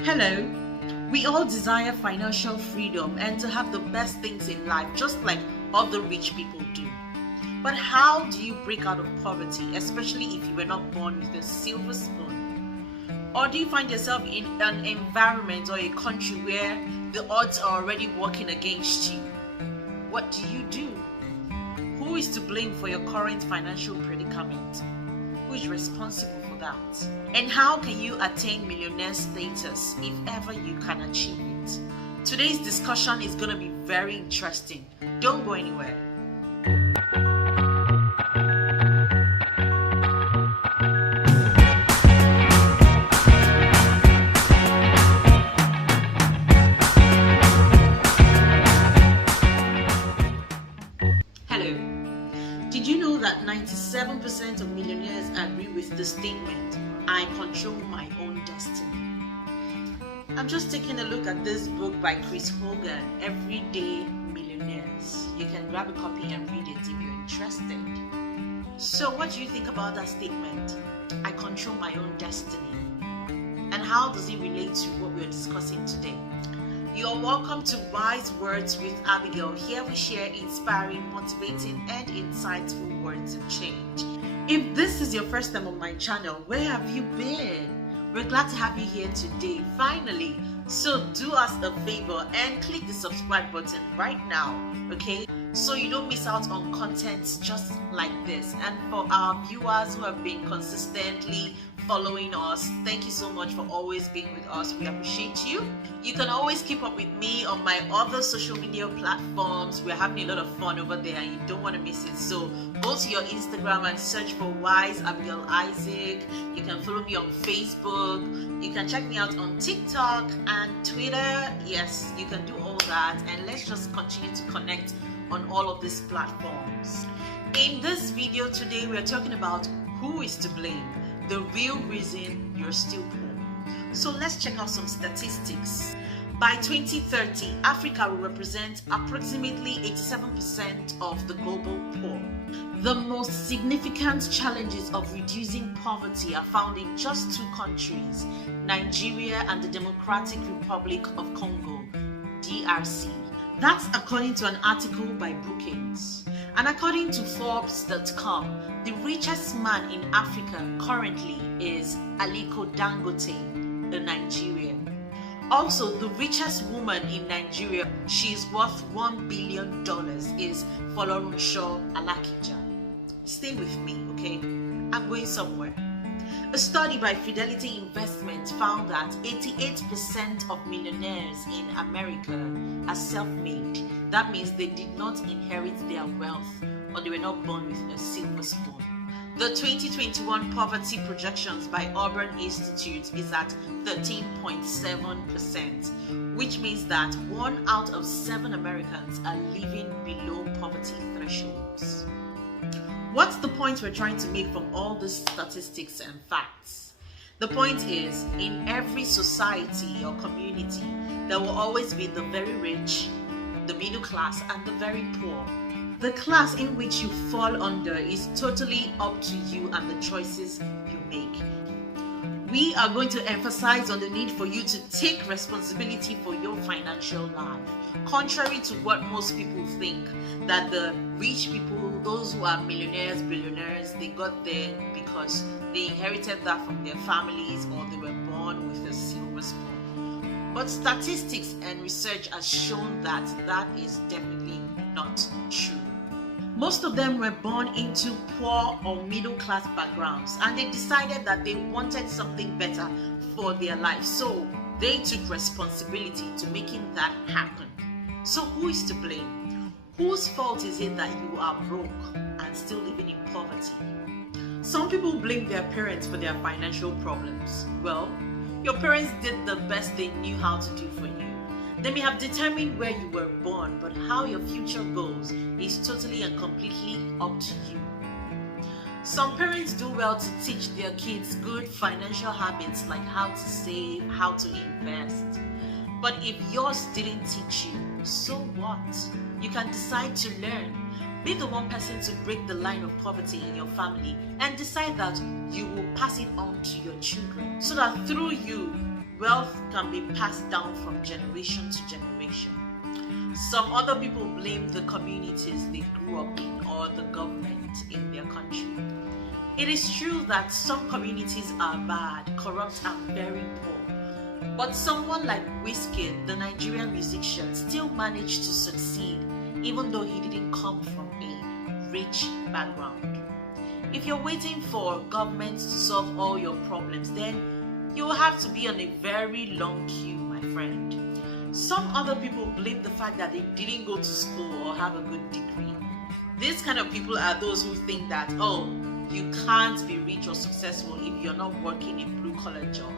Hello. We all desire financial freedom and to have the best things in life, just like other rich people do. But how do you break out of poverty, especially if you were not born with a silver spoon? Or do you find yourself in an environment or a country where the odds are already working against you? What do you do? Who is to blame for your current financial predicament? Who is responsible for that? And how can you attain millionaire status if ever you can achieve it? Today's discussion is going to be very interesting. Don't go anywhere. Hello. Did you know that 97% of millionaires agree with the statement, I control my own destiny? I'm just taking a look at this book by Chris Hogan, Everyday Millionaires. You can grab a copy and read it if you're interested. So what do you think about that statement? I control my own destiny. And how does it relate to what we're discussing today? You're welcome to Wise Words with Abigail. Here we share inspiring, motivating, and insightful words of change. If this is your first time on my channel, where have you been? We're glad to have you here today, finally. So do us a favor and click the subscribe button right now, okay? So you don't miss out on content just like this. And for our viewers who have been consistently following us, thank you so much for always being with us. We appreciate you. You can always keep up with me on my other social media platforms. We're having a lot of fun over there and you don't want to miss it. So go to your Instagram and search for Wise Abigail Isaac. You can follow me on Facebook. You can check me out on TikTok and Twitter. Yes, you can do all that. And let's just continue to connect on all of these platforms. In this video today, we're talking about who is to blame, the real reason you're still poor. So let's check out some statistics. By 2030, Africa will represent approximately 87% of the global poor. The most significant challenges of reducing poverty are found in just two countries, Nigeria and the Democratic Republic of Congo, DRC. That's according to an article by Brookings. And according to Forbes.com, the richest man in Africa currently is Aliko Dangote, a Nigerian. Also, the richest woman in Nigeria, she's worth $1 billion, is Folorunsho Alakija. Stay with me, okay? I'm going somewhere. A study by Fidelity Investments found that 88% of millionaires in America are self-made. That means they did not inherit their wealth or they were not born with a silver spoon. The 2021 poverty projections by Auburn Institute is at 13.7%, which means that 1 out of 7 Americans are living below poverty thresholds. What's the point we're trying to make from all these statistics and facts? The point is, in every society or community, there will always be the very rich, the middle class, and the very poor. The class in which you fall under is totally up to you and the choices you make. We are going to emphasize on the need for you to take responsibility for your financial life. Contrary to what most people think, that the rich people, those who are millionaires, billionaires, they got there because they inherited that from their families or they were born with a silver spoon. But statistics and research has shown that that is definitely not true. Most of them were born into poor or middle class backgrounds and they decided that they wanted something better for their life. So they took responsibility to making that happen. So who is to blame? Whose fault is it that you are broke and still living in poverty? Some people blame their parents for their financial problems. Well, your parents did the best they knew how to do for you. They may have determined where you were born, but how your future goes is totally and completely up to you. Some parents do well to teach their kids good financial habits like how to save, how to invest. But if yours didn't teach you, so what? You can decide to learn. Be the one person to break the line of poverty in your family and decide that you will pass it on to your children so that through you, wealth can be passed down from generation to generation. Some other people blame the communities they grew up in or the government in their country. It is true that some communities are bad, corrupt, and very poor. But someone like Wizkid, the Nigerian musician, still managed to succeed even though he didn't come from a rich background. If you're waiting for government to solve all your problems, then you will have to be on a very long queue, my friend. Some other people blame the fact that they didn't go to school or have a good degree. These kind of people are those who think that, oh, you can't be rich or successful if you're not working a blue-collar job.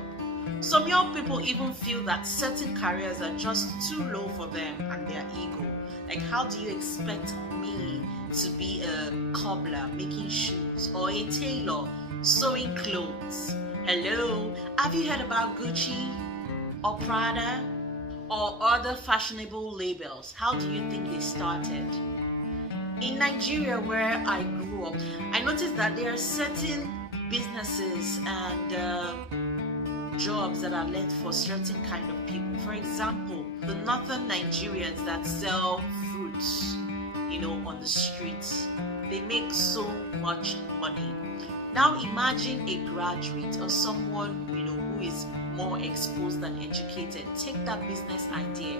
Some young people even feel that certain careers are just too low for them and their ego. Like, how do you expect me to be a cobbler making shoes or a tailor sewing clothes? Hello, have you heard about Gucci or Prada or other fashionable labels? How do you think they started? In Nigeria, where I grew up, I noticed that there are certain businesses and jobs that are left for certain kind of people. For example, the northern Nigerians that sell fruits, on the streets, they make so much money. Now imagine a graduate or someone, who is more exposed and educated, take that business idea,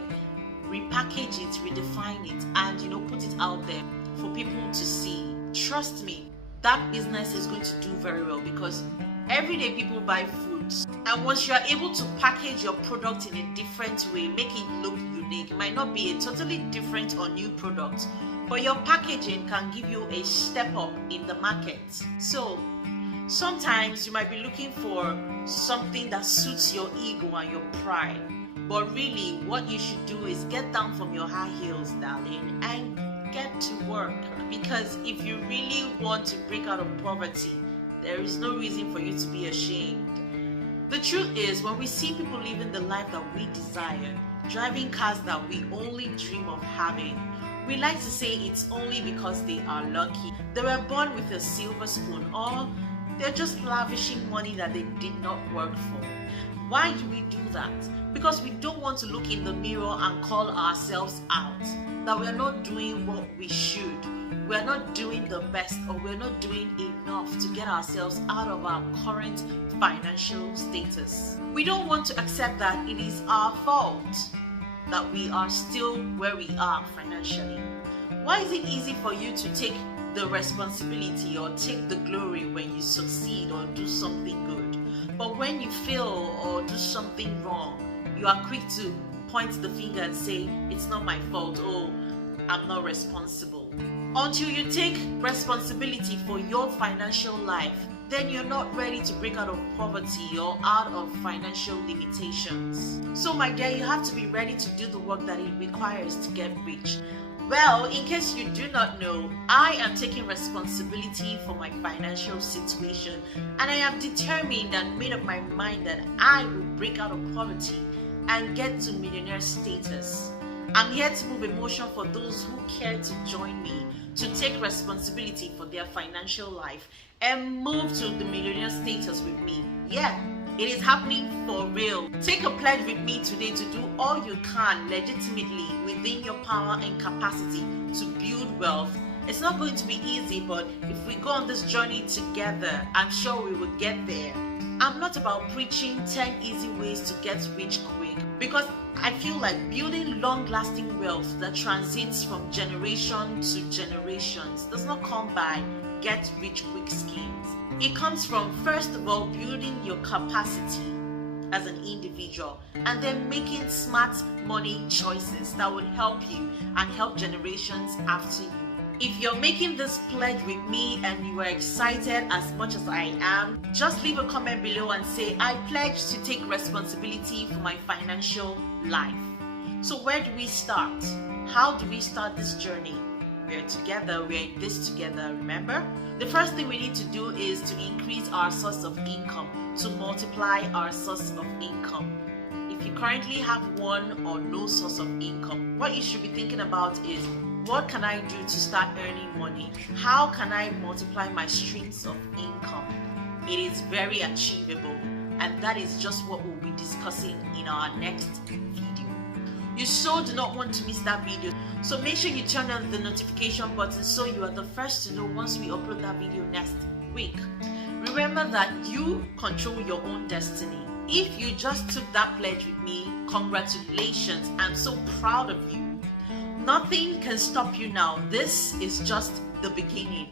repackage it, redefine it, and put it out there for people to see. Trust me, that business is going to do very well because every day people buy fruits, and once you are able to package your product in a different way, make it look unique, it might not be a totally different or new product, but your packaging can give you a step up in the market. So sometimes you might be looking for something that suits your ego and your pride, but really what you should do is get down from your high heels, darling, and get to work. Because if you really want to break out of poverty, there is no reason for you to be ashamed. The truth is, when we see people living the life that we desire, driving cars that we only dream of having, we like to say it's only because they are lucky. They were born with a silver spoon, or they're just lavishing money that they did not work for. Why do we do that? Because we don't want to look in the mirror and call ourselves out that we're not doing what we should. We're not doing the best, or we're not doing enough to get ourselves out of our current financial status. We don't want to accept that it is our fault that we are still where we are financially. Why is it easy for you to take the responsibility or take the glory when you succeed or do something good, but when you fail or do something wrong, you are quick to point the finger and say, it's not my fault, oh, I'm not responsible? Until you take responsibility for your financial life, then you're not ready to break out of poverty or out of financial limitations. So my dear, you have to be ready to do the work that it requires to get rich. Well, in case you do not know, I am taking responsibility for my financial situation, and I am determined and made up my mind that I will break out of poverty and get to millionaire status. I'm here to move emotion for those who care to join me to take responsibility for their financial life and move to the millionaire status with me. Yeah, it is happening for real. Take a pledge with me today to do all you can legitimately within your power and capacity to build wealth. It's not going to be easy, but if we go on this journey together, I'm sure we will get there. I'm not about preaching 10 easy ways to get rich quick, because I feel like building long-lasting wealth that transits from generation to generations does not come by get rich quick schemes. It comes from, first of all, building your capacity as an individual, and then making smart money choices that would help you and help generations after you. If you're making this pledge with me and you are excited as much as I am, just leave a comment below and say, I pledge to take responsibility for my financial life. So where do we start? How do we start this journey? We're together, we're in this together, remember? The first thing we need to do is to increase our source of income, to multiply our source of income. If you currently have one or no source of income, what you should be thinking about is, what can I do to start earning money? How can I multiply my streams of income? It is very achievable, and that is just what we'll be discussing in our next video. You so do not want to miss that video, so make sure you turn on the notification button so you are the first to know once we upload that video next week. Remember that you control your own destiny. If you just took that pledge with me, congratulations, I'm so proud of you. Nothing can stop you now. This is just the beginning.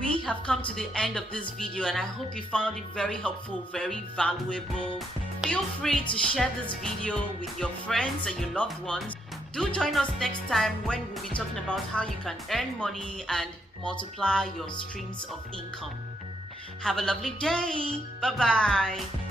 We have come to the end of this video, and I hope you found it very helpful, very valuable. Feel free to share this video with your friends and your loved ones. Do join us next time when we'll be talking about how you can earn money and multiply your streams of income. Have a lovely day. Bye-bye.